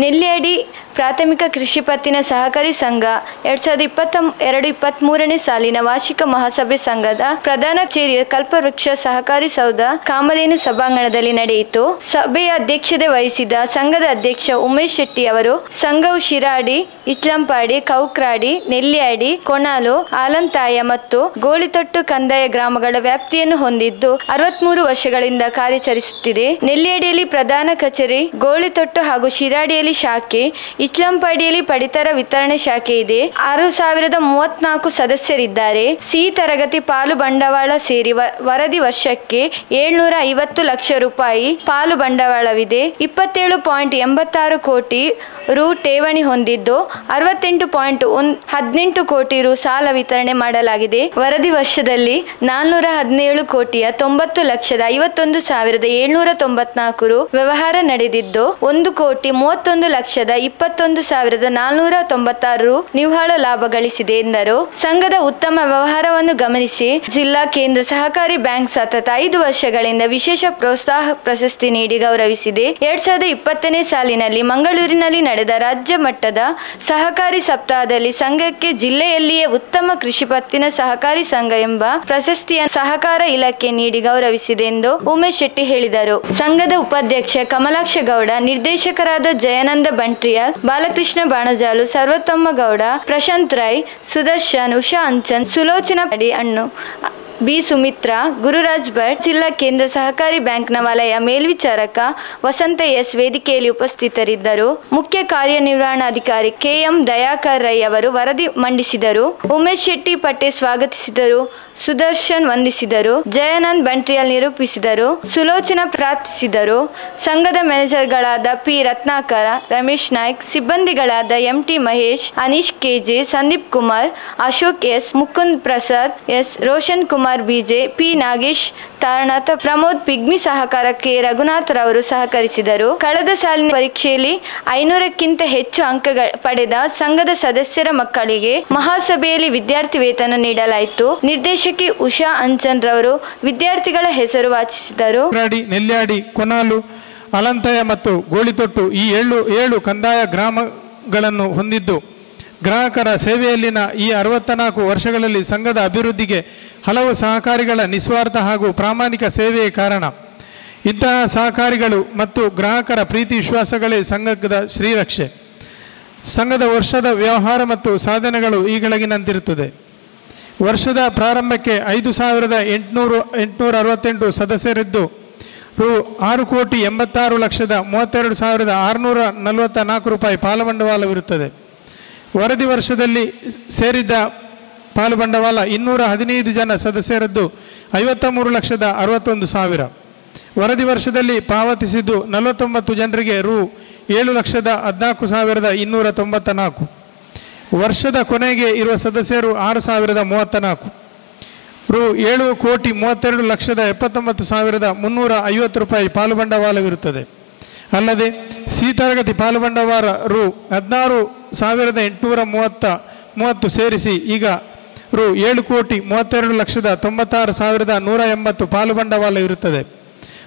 ನೆಲ್ಯಾಡಿ ಪ್ರಾಥಮಿಕ ಕೃಷಿ ಪತ್ತಿನ ಸಹಕಾರಿ ಸಂಘ 2022-23ನೇ ಸಾಲಿನ ವಾರ್ಷಿಕ ಮಹಾಸಭೆ ಸಂಘದ ಪ್ರಧಾನ ಕಚೇರಿಯ ಕಲ್ಪವೃಕ್ಷ ಸಹಕಾರಿ ಸೌಧ ಕಾಮಧೇನು ಸಭಾಂಗಣದಲ್ಲಿ ನಡೆಯಿತು. ಸಭೆಯ ಅಧ್ಯಕ್ಷತೆ ವಹಿಸಿದ ಸಂಘದ ಅಧ್ಯಕ್ಷ ಉಮೇಶ್ ಶೆಟ್ಟಿ ಅವರು, ಸಂಘವು ಶಿರಾಡಿ, ಇಚ್ಲಂಪಾಡಿ, ಕೌಕ್ರಾಡಿ, ನೆಲ್ಯಾಡಿ, ಕೊಣಾಲು, ಆಲಂತಾಯ ಮತ್ತು ಗೋಳಿತೊಟ್ಟು ಕಂದಾಯ ಗ್ರಾಮಗಳ ವ್ಯಾಪ್ತಿಯನ್ನು ಹೊಂದಿದ್ದು 63 ವರ್ಷಗಳಿಂದ ಕಾರ್ಯಾಚರಿಸುತ್ತಿದೆ. ನೆಲ್ಯಾಡಿಯಲ್ಲಿ ಪ್ರಧಾನ ಕಚೇರಿ, ಗೋಳಿತೊಟ್ಟು ಹಾಗೂ ಶಿರಾಡಿಯಲ್ಲಿ ಶಾಖೆ, ಇಚ್ಲಂಪಾಡಿಯಲ್ಲಿ ಪಡಿತರ ವಿತರಣೆ ಶಾಖೆ ಇದೆ. 6034 ಸದಸ್ಯರಿದ್ದಾರೆ. ಸಿ ತರಗತಿ ಪಾಲು ಬಂಡವಾಳ ಸೇರಿ ವರದಿ ವರ್ಷಕ್ಕೆ 750 ಲಕ್ಷ ರೂಪಾಯಿ ಪಾಲು ಬಂಡವಾಳವಿದೆ. 27.86 ಕೋಟಿ ರು ಠೇವಣಿ ಹೊಂದಿದ್ದು 68.18 ಕೋಟಿ ರು ಸಾಲ ವಿತರಣೆ ಮಾಡಲಾಗಿದೆ. ವರದಿ ವರ್ಷದಲ್ಲಿ 417 ಕೋಟಿಯ 90,51,794 ರು ವ್ಯವಹಾರ ನಡೆದಿದ್ದು 1,31,21,496 ರು ನಿವ್ವಳ ಲಾಭ ಗಳಿಸಿದೆ ಎಂದರು. ಸಂಘದ ಉತ್ತಮ ವ್ಯವಹಾರವನ್ನು ಗಮನಿಸಿ ಜಿಲ್ಲಾ ಕೇಂದ್ರ ಸಹಕಾರಿ ಬ್ಯಾಂಕ್ ಸತತ 5 ವರ್ಷಗಳಿಂದ ವಿಶೇಷ ಪ್ರೋತ್ಸಾಹ ಪ್ರಶಸ್ತಿ ನೀಡಿ ಗೌರವಿಸಿದೆ. 2020ನೇ ಸಾಲಿನಲ್ಲಿ ಮಂಗಳೂರಿನಲ್ಲಿ ನಡೆದ ರಾಜ್ಯ ಮಟ್ಟದ ಸಹಕಾರಿ ಸಪ್ತಾಹದಲ್ಲಿ ಸಂಘಕ್ಕೆ ಜಿಲ್ಲೆಯಲ್ಲಿಯೇ ಉತ್ತಮ ಕೃಷಿ ಪತ್ತಿನ ಸಹಕಾರಿ ಸಂಘ ಎಂಬ ಪ್ರಶಸ್ತಿಯ ಸಹಕಾರ ಇಲಾಖೆ ನೀಡಿ ಗೌರವಿಸಿದೆ ಎಂದು ಉಮೇಶ್ ಶೆಟ್ಟಿ ಹೇಳಿದರು. ಸಂಘದ ಉಪಾಧ್ಯಕ್ಷ ಕಮಲಾಕ್ಷ ಗೌಡ, ನಿರ್ದೇಶಕರಾದ ಜಯಾನಂದ ಬಂಟ್ರಿಯಾಲ್, ಬಾಲಕೃಷ್ಣ ಬಾಣಜಾಲು, ಸರ್ವೋತ್ತಮ ಗೌಡ, ಪ್ರಶಾಂತ್ ರೈ, ಸುದರ್ಶನ್, ಉಷಾ ಅಂಚನ್, ಸುಲೋಚನಾ ಪಡಿ ಅಣ್ಣು, ಬಿ ಸುಮಿತ್ರಾ, ಗುರುರಾಜ್ ಭಟ್, ಜಿಲ್ಲಾ ಕೇಂದ್ರ ಸಹಕಾರಿ ಬ್ಯಾಂಕ್ನ ವಲಯ ಮೇಲ್ವಿಚಾರಕ ವಸಂತ ಎಸ್ ವೇದಿಕೆಯಲ್ಲಿ ಉಪಸ್ಥಿತರಿದ್ದರು. ಮುಖ್ಯ ಕಾರ್ಯನಿರ್ವಹಣಾಧಿಕಾರಿ ಕೆಎಂ ದಯಾಕರ್ ರೈ ಅವರು ವರದಿ ಮಂಡಿಸಿದರು. ಉಮೇಶ್ ಶೆಟ್ಟಿ ಪಟ್ಟೆ ಸ್ವಾಗತಿಸಿದರು. ಸುದರ್ಶನ್ ವಂದಿಸಿದರು. ಜಯಾನಂದ್ ಬಂಟ್ರಿಯಾಲ್ ನಿರೂಪಿಸಿದರು. ಸುಲೋಚನಾ ಪ್ರಾರ್ಥಿಸಿದರು. ಸಂಘದ ಮ್ಯಾನೇಜರ್ಗಳಾದ ಪಿ ರತ್ನಾಕರ, ರಮೇಶ್ ನಾಯ್ಕ್, ಸಿಬ್ಬಂದಿಗಳಾದ MT Mahesh, Anish KJ, Sandeep Kumar, Ashok S, Mukund Prasad S, Roshan Kumar BJ, P Nagesh Taranatha, Pramod pigmy ಸಹಕಾರ ಕೆ ರಘುನಾಥ್ ರವರು ಸಹಕರಿಸಿದರು. ಕಳೆದ ಸಾಲಿನ ಪರೀಕ್ಷೆಯಲ್ಲಿ 500ಕ್ಕಿಂತ ಹೆಚ್ಚು ಅಂಕ ಪಡೆದ ಸಂಘದ ಸದಸ್ಯರ ಮಕ್ಕಳಿಗೆ ಮಹಾಸಭೆಯಲ್ಲಿ ವಿದ್ಯಾರ್ಥಿ ವೇತನ ನೀಡಲಾಯಿತು. ನಿರ್ದೇಶಕಿ ಉಷಾ ಅಂಚನ್ ರವರು ವಿದ್ಯಾರ್ಥಿಗಳ ಹೆಸರು ವಾಚಿಸಿದರು. ನೆಲ್ಯಾಡಿ, ಕೊನಾಲು, ಆಲಂತಾಯ ಮತ್ತು ಗೋಳಿತೊಟ್ಟು ಈ 7 ಕಂದಾಯ ಗ್ರಾಮಗಳನ್ನು ಹೊಂದಿದ್ದು ಗ್ರಾಹಕರ ಸೇವೆಯಲ್ಲಿನ ಈ 64 ವರ್ಷಗಳಲ್ಲಿ ಸಂಘದ ಅಭಿವೃದ್ಧಿಗೆ ಹಲವು ಸಹಕಾರಿಗಳ ನಿಸ್ವಾರ್ಥ ಹಾಗೂ ಪ್ರಾಮಾಣಿಕ ಸೇವೆಯೇ ಕಾರಣ. ಇಂತಹ ಸಹಕಾರಿಗಳು ಮತ್ತು ಗ್ರಾಹಕರ ಪ್ರೀತಿ ವಿಶ್ವಾಸಗಳೇ ಸಂಘದ ಶ್ರೀರಕ್ಷೆ. ಸಂಘದ ವರ್ಷದ ವ್ಯವಹಾರ ಮತ್ತು ಸಾಧನೆಗಳು ಈ ಕೆಳಗಿನಂತಿರುತ್ತದೆ. ವರ್ಷದ ಪ್ರಾರಂಭಕ್ಕೆ 5,868 ಸದಸ್ಯರಿದ್ದು ರು 6,86,32,644 ರೂಪಾಯಿ ಪಾಲು ಬಂಡವಾಳವಿರುತ್ತದೆ. ವರದಿ ವರ್ಷದಲ್ಲಿ ಸೇರಿದ್ದ ಪಾಲು ಬಂಡವಾಳ 215 ಜನ ಸದಸ್ಯರದ್ದು 53,61,000. ವರದಿ ವರ್ಷದಲ್ಲಿ ಪಾವತಿಸಿದ್ದು 49 ಜನರಿಗೆ ರು 7,14,294. ವರ್ಷದ ಕೊನೆಗೆ ಇರುವ ಸದಸ್ಯರು 6,034. ರು 7,32,79,350 ರೂಪಾಯಿ ಪಾಲು ಬಂಡವಾಳವಿರುತ್ತದೆ. ಅಲ್ಲದೆ ಸಿ ತರಗತಿ ಪಾಲು ಬಂಡವಾಳ ರು 16,830 ಸೇರಿಸಿ ಈಗ ರು 7,32,96,180 ಪಾಲು ಬಂಡವಾಳ ಇರುತ್ತದೆ.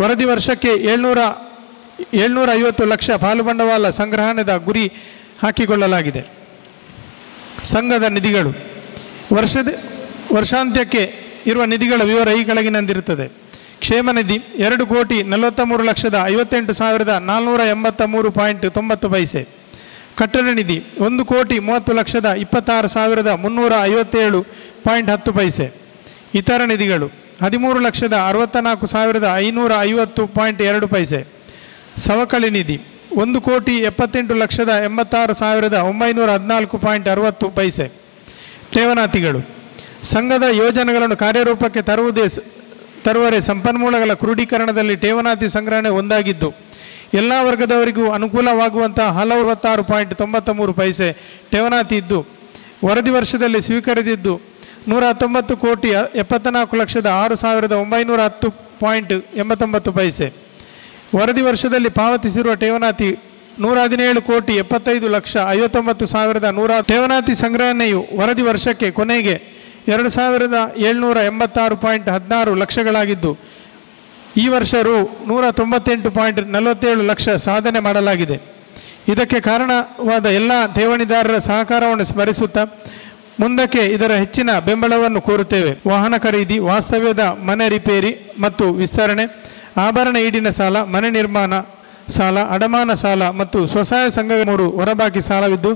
ವರದಿ ವರ್ಷಕ್ಕೆ 750 ಲಕ್ಷ ಪಾಲು ಬಂಡವಾಳ ಸಂಗ್ರಹಣದ ಗುರಿ ಹಾಕಿಕೊಳ್ಳಲಾಗಿದೆ. ಸಂಘದ ನಿಧಿಗಳು ವರ್ಷಾಂತ್ಯಕ್ಕೆ ಇರುವ ನಿಧಿಗಳ ವಿವರ ಈ ಕೆಳಗಿನಂತಿರುತ್ತದೆ. ಕ್ಷೇಮ ನಿಧಿ 2,43,51,483.90. ಕಟ್ಟಡ ನಿಧಿ 1,30,26,357.10. ಇತರ ನಿಧಿಗಳು 13,64,550.2. ಸವಕಳಿ ನಿಧಿ 1,78,86,914.60. ಠೇವಣಾತಿಗಳು ಸಂಘದ ಯೋಜನೆಗಳನ್ನು ಕಾರ್ಯರೂಪಕ್ಕೆ ತರುವರೆ ಸಂಪನ್ಮೂಲಗಳ ಕ್ರೋಢೀಕರಣದಲ್ಲಿ ಠೇವಣಾತಿ ಸಂಗ್ರಹಣೆ ಒಂದಾಗಿದ್ದು ಎಲ್ಲ ವರ್ಗದವರಿಗೂ ಅನುಕೂಲವಾಗುವಂತಹ 66.93 ಠೇವಣಾತಿ ಇದ್ದು ವರದಿ ವರ್ಷದಲ್ಲಿ ಸ್ವೀಕರಿಸಿದ್ದು 119,6,06,910.89. ವರದಿ ವರ್ಷದಲ್ಲಿ ಪಾವತಿಸಿರುವ ಠೇವಣಾತಿ 117,75,59,100. ಠೇವಣಾತಿ ಸಂಗ್ರಹಣೆಯು ವರದಿ ವರ್ಷಕ್ಕೆ ಕೊನೆಗೆ 2,786.16 ಲಕ್ಷಗಳಾಗಿದ್ದು ಈ ವರ್ಷ ರು 198.47 ಲಕ್ಷ ಸಾಧನೆ ಮಾಡಲಾಗಿದೆ. ಇದಕ್ಕೆ ಕಾರಣವಾದ ಎಲ್ಲ ಠೇವಣಿದಾರರ ಸಹಕಾರವನ್ನು ಸ್ಮರಿಸುತ್ತಾ ಮುಂದಕ್ಕೆ ಇದರ ಹೆಚ್ಚಿನ ಬೆಂಬಲವನ್ನು ಕೋರುತ್ತೇವೆ. ವಾಹನ ಖರೀದಿ, ವಾಸ್ತವ್ಯದ ಮನೆ ರಿಪೇರಿ ಮತ್ತು ವಿಸ್ತರಣೆ, ಆಭರಣ ಈಡಿನ ಸಾಲ, ಮನೆ ನಿರ್ಮಾಣ ಸಾಲ, ಅಡಮಾನ ಸಾಲ ಮತ್ತು ಸ್ವಸಹಾಯ ಸಂಘ 3 ಹೊರಬಾಕಿ ಸಾಲವಿದ್ದು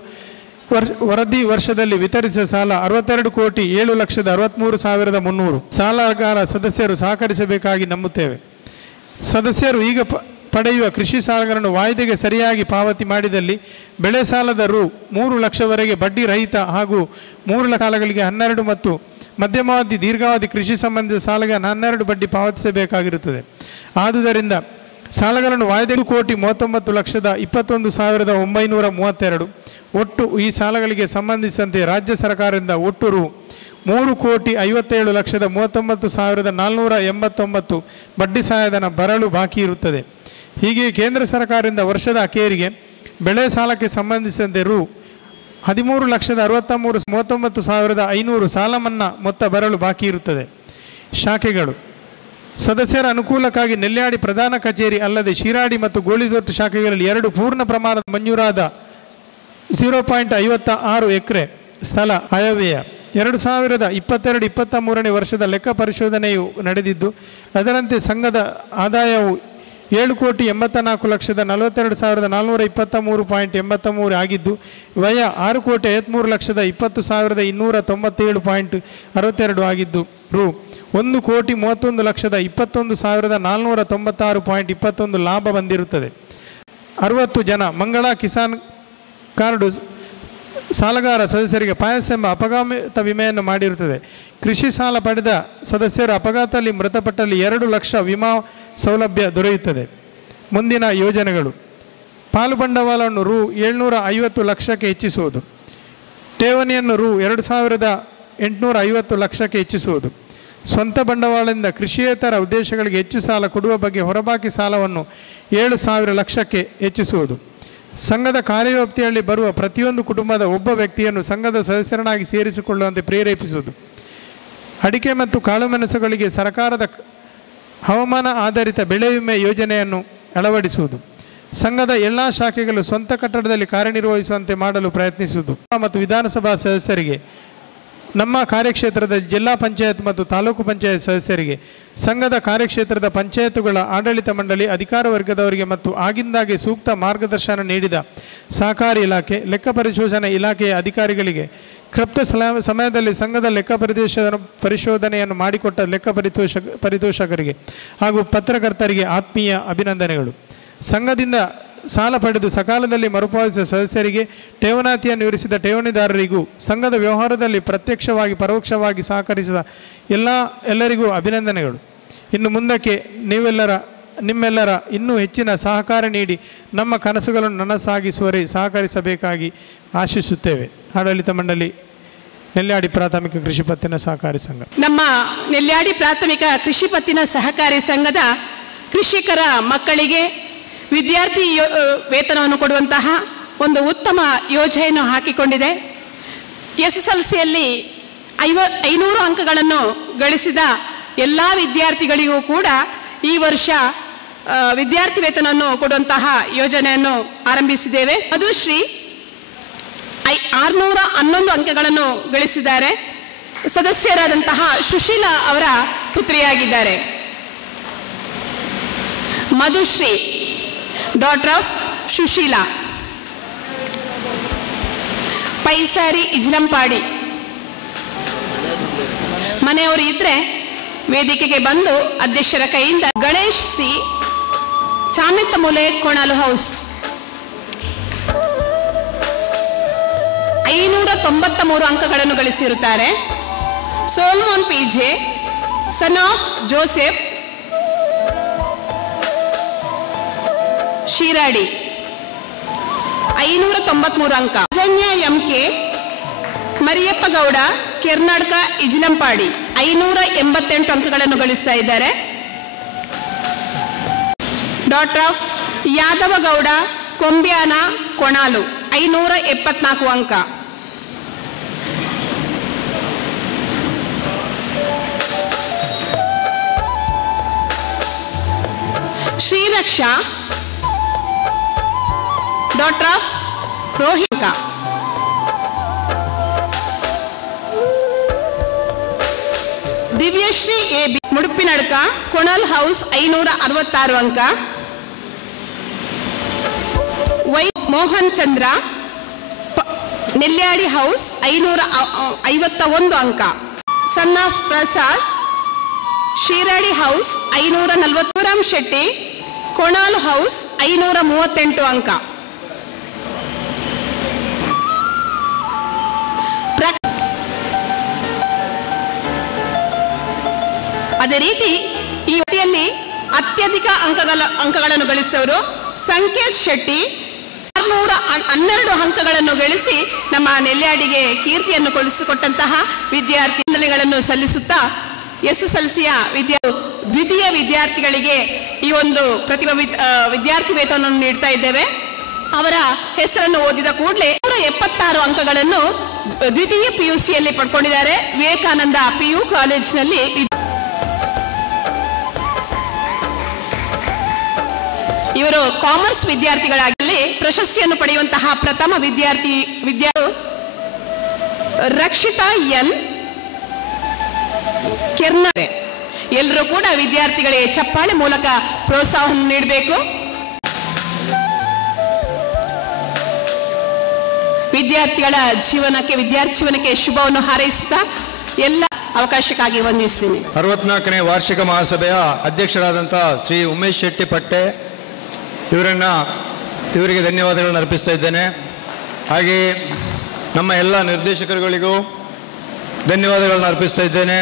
ವರದಿ ವರ್ಷದಲ್ಲಿ ವಿತರಿಸಿದ ಸಾಲ 62,7,63,300. ಸಾಲಗಾರ ಸದಸ್ಯರು ಸಹಕರಿಸಬೇಕಾಗಿ ನಂಬುತ್ತೇವೆ. ಸದಸ್ಯರು ಈಗ ಪಡೆಯುವ ಕೃಷಿ ಸಾಲಗಳನ್ನು ವಾಯ್ದೆಗೆ ಸರಿಯಾಗಿ ಪಾವತಿ ಮಾಡಿದಲ್ಲಿ ಬೆಳೆ ಸಾಲದ ರು 3 ಲಕ್ಷವರೆಗೆ ಬಡ್ಡಿ ರಹಿತ ಹಾಗೂ 3 ಸಾಲಗಳಿಗೆ 12 ಮತ್ತು ಮಧ್ಯಮಾವಧಿ ದೀರ್ಘಾವಧಿ ಕೃಷಿ ಸಂಬಂಧಿತ ಸಾಲಗೆ 12 ಬಡ್ಡಿ ಪಾವತಿಸಬೇಕಾಗಿರುತ್ತದೆ. ಆದುದರಿಂದ ಸಾಲಗಳನ್ನು ವಾಯ್ದೆ 1,39,21,932 ಒಟ್ಟು ಈ ಸಾಲಗಳಿಗೆ ಸಂಬಂಧಿಸಿದಂತೆ ರಾಜ್ಯ ಸರ್ಕಾರದಿಂದ ಒಟ್ಟು ರು 3,57,39,489 ಬಡ್ಡಿ ಸಹಾಯಧನ ಬರಲು ಬಾಕಿ ಇರುತ್ತದೆ. ಹೀಗೆ ಕೇಂದ್ರ ಸರ್ಕಾರದಿಂದ ವರ್ಷದ ಅಖೇರಿಗೆ ಬೆಳೆ ಸಾಲಕ್ಕೆ ಸಂಬಂಧಿಸಿದಂತೆ ರು 13,63,39,500 ಸಾಲ ಮನ್ನಾ ಮೊತ್ತ ಬರಲು ಬಾಕಿ ಇರುತ್ತದೆ. ಶಾಖೆಗಳು ಸದಸ್ಯರ ಅನುಕೂಲಕ್ಕಾಗಿ ನೆಲ್ಯಾಡಿ ಪ್ರಧಾನ ಕಚೇರಿ ಅಲ್ಲದೆ ಶಿರಾಡಿ ಮತ್ತು ಗೋಳಿದೊಟ್ಟು ಶಾಖೆಗಳಲ್ಲಿ 2 ಪೂರ್ಣ ಪ್ರಮಾಣದ ಮಂಜೂರಾದ 0.56 ಎಕರೆ ಸ್ಥಳ ಆಯವ್ಯಯ 2022-23ನೇ ವರ್ಷದ ಲೆಕ್ಕ ಪರಿಶೋಧನೆಯು ನಡೆದಿದ್ದು ಅದರಂತೆ ಸಂಘದ ಆದಾಯವು 7,84,42,423.83 ಆಗಿದ್ದು ವ್ಯಯ 6,53,20,297.62 ಆಗಿದ್ದು ರು 1,31,21,496.21 ಲಾಭ ಬಂದಿರುತ್ತದೆ. 60 ಜನ ಮಂಗಳ ಕಿಸಾನ್ ಕಾರ್ಡು ಸಾಲಗಾರ ಸದಸ್ಯರಿಗೆ ಪಾಯಸ ಎಂಬ ಅಪಘಾತ ವಿಮೆಯನ್ನು ಮಾಡಿರುತ್ತದೆ. ಕೃಷಿ ಸಾಲ ಪಡೆದ ಸದಸ್ಯರು ಅಪಘಾತದಲ್ಲಿ ಮೃತಪಟ್ಟಲ್ಲಿ 2 ಲಕ್ಷ ವಿಮಾ ಸೌಲಭ್ಯ ದೊರೆಯುತ್ತದೆ. ಮುಂದಿನ ಯೋಜನೆಗಳು: ಪಾಲು ಬಂಡವಾಳವನ್ನು ರು 750 ಲಕ್ಷಕ್ಕೆ ಹೆಚ್ಚಿಸುವುದು, ಠೇವಣಿಯನ್ನು ರು 2,850 ಲಕ್ಷಕ್ಕೆ ಹೆಚ್ಚಿಸುವುದು, ಸ್ವಂತ ಬಂಡವಾಳದಿಂದ ಕೃಷಿಯೇತರ ಉದ್ದೇಶಗಳಿಗೆ ಹೆಚ್ಚು ಸಾಲ ಕೊಡುವ ಬಗ್ಗೆ ಹೊರಬಾಕಿ ಸಾಲವನ್ನು 7,000 ಲಕ್ಷಕ್ಕೆ ಹೆಚ್ಚಿಸುವುದು, ಸಂಘದ ಕಾರ್ಯವ್ಯಾಪ್ತಿಯಲ್ಲಿ ಬರುವ ಪ್ರತಿಯೊಂದು ಕುಟುಂಬದ ಒಬ್ಬ ವ್ಯಕ್ತಿಯನ್ನು ಸಂಘದ ಸದಸ್ಯರನ್ನಾಗಿ ಸೇರಿಸಿಕೊಳ್ಳುವಂತೆ ಪ್ರೇರೇಪಿಸುವುದು, ಅಡಿಕೆ ಮತ್ತು ಕಾಳುಮೆಣಸುಗಳಿಗೆ ಸರ್ಕಾರದ ಹವಾಮಾನ ಆಧಾರಿತ ಬೆಳೆ ವಿಮೆ ಯೋಜನೆಯನ್ನು ಅಳವಡಿಸುವುದು, ಸಂಘದ ಎಲ್ಲ ಶಾಖೆಗಳು ಸ್ವಂತ ಕಟ್ಟಡದಲ್ಲಿ ಕಾರ್ಯನಿರ್ವಹಿಸುವಂತೆ ಮಾಡಲು ಪ್ರಯತ್ನಿಸುವುದು ಮತ್ತು ವಿಧಾನಸಭಾ ಸದಸ್ಯರಿಗೆ, ನಮ್ಮ ಕಾರ್ಯಕ್ಷೇತ್ರದ ಜಿಲ್ಲಾ ಪಂಚಾಯತ್ ಮತ್ತು ತಾಲೂಕು ಪಂಚಾಯತ್ ಸದಸ್ಯರಿಗೆ, ಸಂಘದ ಕಾರ್ಯಕ್ಷೇತ್ರದ ಪಂಚಾಯತುಗಳ ಆಡಳಿತ ಮಂಡಳಿ ಅಧಿಕಾರ ವರ್ಗದವರಿಗೆ ಮತ್ತು ಆಗಿಂದಾಗೆ ಸೂಕ್ತ ಮಾರ್ಗದರ್ಶನ ನೀಡಿದ ಸಹಕಾರಿ ಇಲಾಖೆ, ಲೆಕ್ಕ ಪರಿಶೋಧನಾ ಇಲಾಖೆಯ ಅಧಿಕಾರಿಗಳಿಗೆ, ಕ್ಲಪ್ತ ಸಮಯದಲ್ಲಿ ಸಂಘದ ಲೆಕ್ಕ ಪರಿಶೋಧನೆಯನ್ನು ಮಾಡಿಕೊಟ್ಟ ಲೆಕ್ಕ ಪರಿತೋಷಕರಿಗೆ ಹಾಗೂ ಪತ್ರಕರ್ತರಿಗೆ ಆತ್ಮೀಯ ಅಭಿನಂದನೆಗಳು. ಸಂಘದಿಂದ ಸಾಲ ಪಡೆದು ಸಕಾಲದಲ್ಲಿ ಮರುಪಾವತಿಸಿದ ಸದಸ್ಯರಿಗೆ, ಠೇವಣಾತಿಯನ್ನು ವಿವರಿಸಿದ ಠೇವಣಿದಾರರಿಗೂ, ಸಂಘದ ವ್ಯವಹಾರದಲ್ಲಿ ಪ್ರತ್ಯಕ್ಷವಾಗಿ ಪರೋಕ್ಷವಾಗಿ ಸಹಕರಿಸಿದ ಎಲ್ಲರಿಗೂ ಅಭಿನಂದನೆಗಳು. ಇನ್ನು ಮುಂದಕ್ಕೆ ನಿಮ್ಮೆಲ್ಲರ ಇನ್ನೂ ಹೆಚ್ಚಿನ ಸಹಕಾರ ನೀಡಿ ನಮ್ಮ ಕನಸುಗಳನ್ನು ನನಸಾಗಿಸುವರೆ ಸಹಕರಿಸಬೇಕಾಗಿ ಆಶಿಸುತ್ತೇವೆ. ಆಡಳಿತ ಮಂಡಳಿ, ನೆಲ್ಯಾಡಿ ಪ್ರಾಥಮಿಕ ಕೃಷಿ ಪತ್ತಿನ ಸಹಕಾರಿ ಸಂಘ. ನಮ್ಮ ನೆಲ್ಯಾಡಿ ಪ್ರಾಥಮಿಕ ಕೃಷಿ ಪತ್ತಿನ ಸಹಕಾರಿ ಸಂಘದ ಕೃಷಿಕರ ಮಕ್ಕಳಿಗೆ ವಿದ್ಯಾರ್ಥಿ ವೇತನವನ್ನು ಕೊಡುವಂತಹ ಒಂದು ಉತ್ತಮ ಯೋಜನೆಯನ್ನು ಹಾಕಿಕೊಂಡಿದೆ. SSLCಯಲ್ಲಿ 500 ಅಂಕಗಳನ್ನು ಗಳಿಸಿದ ಎಲ್ಲ ವಿದ್ಯಾರ್ಥಿಗಳಿಗೂ ಕೂಡ ಈ ವರ್ಷ ವಿದ್ಯಾರ್ಥಿ ವೇತನವನ್ನು ಕೊಡುವಂತಹ ಯೋಜನೆಯನ್ನು ಆರಂಭಿಸಿದ್ದೇವೆ. ಮಧುಶ್ರೀ 611 ಅಂಕಗಳನ್ನು ಗಳಿಸಿದ್ದಾರೆ. ಸದಸ್ಯರಾದಂತಹ ಸುಶೀಲಾ ಅವರ ಪುತ್ರಿಯಾಗಿದ್ದಾರೆ. Madhushree, daughter of Sushila, Paisari Ijlampadi. ಮನೆಯವರು ಇದ್ರೆ ವೇದಿಕೆಗೆ ಬಂದು ಅಧ್ಯಕ್ಷರ ಕೈಯಿಂದ. ಗಣೇಶ್ ಸಿ, ಚಾಮಿತ್ತಮೂಲೆ, ಕೊಣಾಲು ಹೌಸ್, 593 ಅಂಕಗಳನ್ನು ಗಳಿಸಿರುತ್ತಾರೆ. Solomon PJ, son of Joseph, Shiradi, 593 ಅಂಕ. ಅಜನ್ಯ MK, ಮರಿಯಪ್ಪ ಗೌಡ, ಕರ್ನಾಟಕ ಇಜ್ಲಂಪಾಡಿ, 588 ಅಂಕಗಳನ್ನು ಗಳಿಸ್ತಾ ಇದ್ದಾರೆ. ಡಾಟರ್ ಆಫ್ ಯಾದವ ಗೌಡ, ಕೊಂಬ್ಯಾನ, ಕೊಣಾಲು, 574 ಅಂಕ. Shreeraksha, doctor of Rohinka. Divyashree A B Mudupinadka Konal house 566 ಅಂಕ. ವೈ ಮೋಹನ್ ಚಂದ್ರ ನೆಲ್ಯಾಡಿ ಹೌಸ್ 551 ಅಂಕ. Son of Prasad Shiradi house 540. Ram Shetty Konal house 538 ಅಂಕ. ಅದೇ ರೀತಿ ಈ ಪಟ್ಟಿಯಲ್ಲಿ ಅತ್ಯಧಿಕ ಅಂಕಗಳನ್ನು ಗಳಿಸಿದವರು ಸಂಕೇತ್ ಶೆಟ್ಟಿ 612 ಅಂಕಗಳನ್ನು ಗಳಿಸಿ ನಮ್ಮ ನೆಲ್ಯಾಡಿಗೆ ಕೀರ್ತಿಯನ್ನು ಕೊಡಿಸಿಕೊಟ್ಟಂತಹ ವಿದ್ಯಾರ್ಥಿಗಳನ್ನು ಸಲ್ಲಿಸುತ್ತಾ SSLCಯ ದ್ವಿತೀಯ ವಿದ್ಯಾರ್ಥಿಗಳಿಗೆ ಈ ಒಂದು ಪ್ರತಿಭಾ ವಿದ್ಯಾರ್ಥಿ ವೇತನವನ್ನು ನೀಡ್ತಾ ಇದ್ದೇವೆ. ಅವರ ಹೆಸರನ್ನು ಓದಿದ ಕೂಡಲೇ 176 ಅಂಕಗಳನ್ನು ದ್ವಿತೀಯ PUCಯಲ್ಲಿ ಪಡ್ಕೊಂಡಿದ್ದಾರೆ. ವಿವೇಕಾನಂದ PU ಕಾಲೇಜಿನಲ್ಲಿ ಇವರು ಕಾಮರ್ಸ್ ವಿದ್ಯಾರ್ಥಿಗಳಾಗಿ ಪ್ರಶಸ್ತಿಯನ್ನು ಪಡೆಯುವಂತಹ ಪ್ರಥಮ ವಿದ್ಯಾರ್ಥಿ ರಕ್ಷಿತಾ ಎನ್ ಕೆರ್ನರೆ. ಎಲ್ಲರೂ ಕೂಡ ವಿದ್ಯಾರ್ಥಿಗಳಿಗೆ ಚಪ್ಪಾಳೆ ಮೂಲಕ ಪ್ರೋತ್ಸಾಹವನ್ನು ನೀಡಬೇಕು. ವಿದ್ಯಾರ್ಥಿ ಜೀವನಕ್ಕೆ ಶುಭವನ್ನು ಹಾರೈಸುತ್ತಾ ಎಲ್ಲ ಅವಕಾಶಕ್ಕಾಗಿ ವಂದಿಸುತ್ತೇನೆ. 64ನೇ ವಾರ್ಷಿಕ ಮಹಾಸಭೆಯ ಅಧ್ಯಕ್ಷರಾದಂಥ ಶ್ರೀ ಉಮೇಶ್ ಶೆಟ್ಟಿ ಪಟ್ಟೆ ಇವರಿಗೆ ಧನ್ಯವಾದಗಳನ್ನು ಅರ್ಪಿಸ್ತಾ ಇದ್ದೇನೆ. ಹಾಗೆಯೇ ನಮ್ಮ ಎಲ್ಲ ನಿರ್ದೇಶಕರುಗಳಿಗೂ ಧನ್ಯವಾದಗಳನ್ನು ಅರ್ಪಿಸ್ತಾ ಇದ್ದೇನೆ.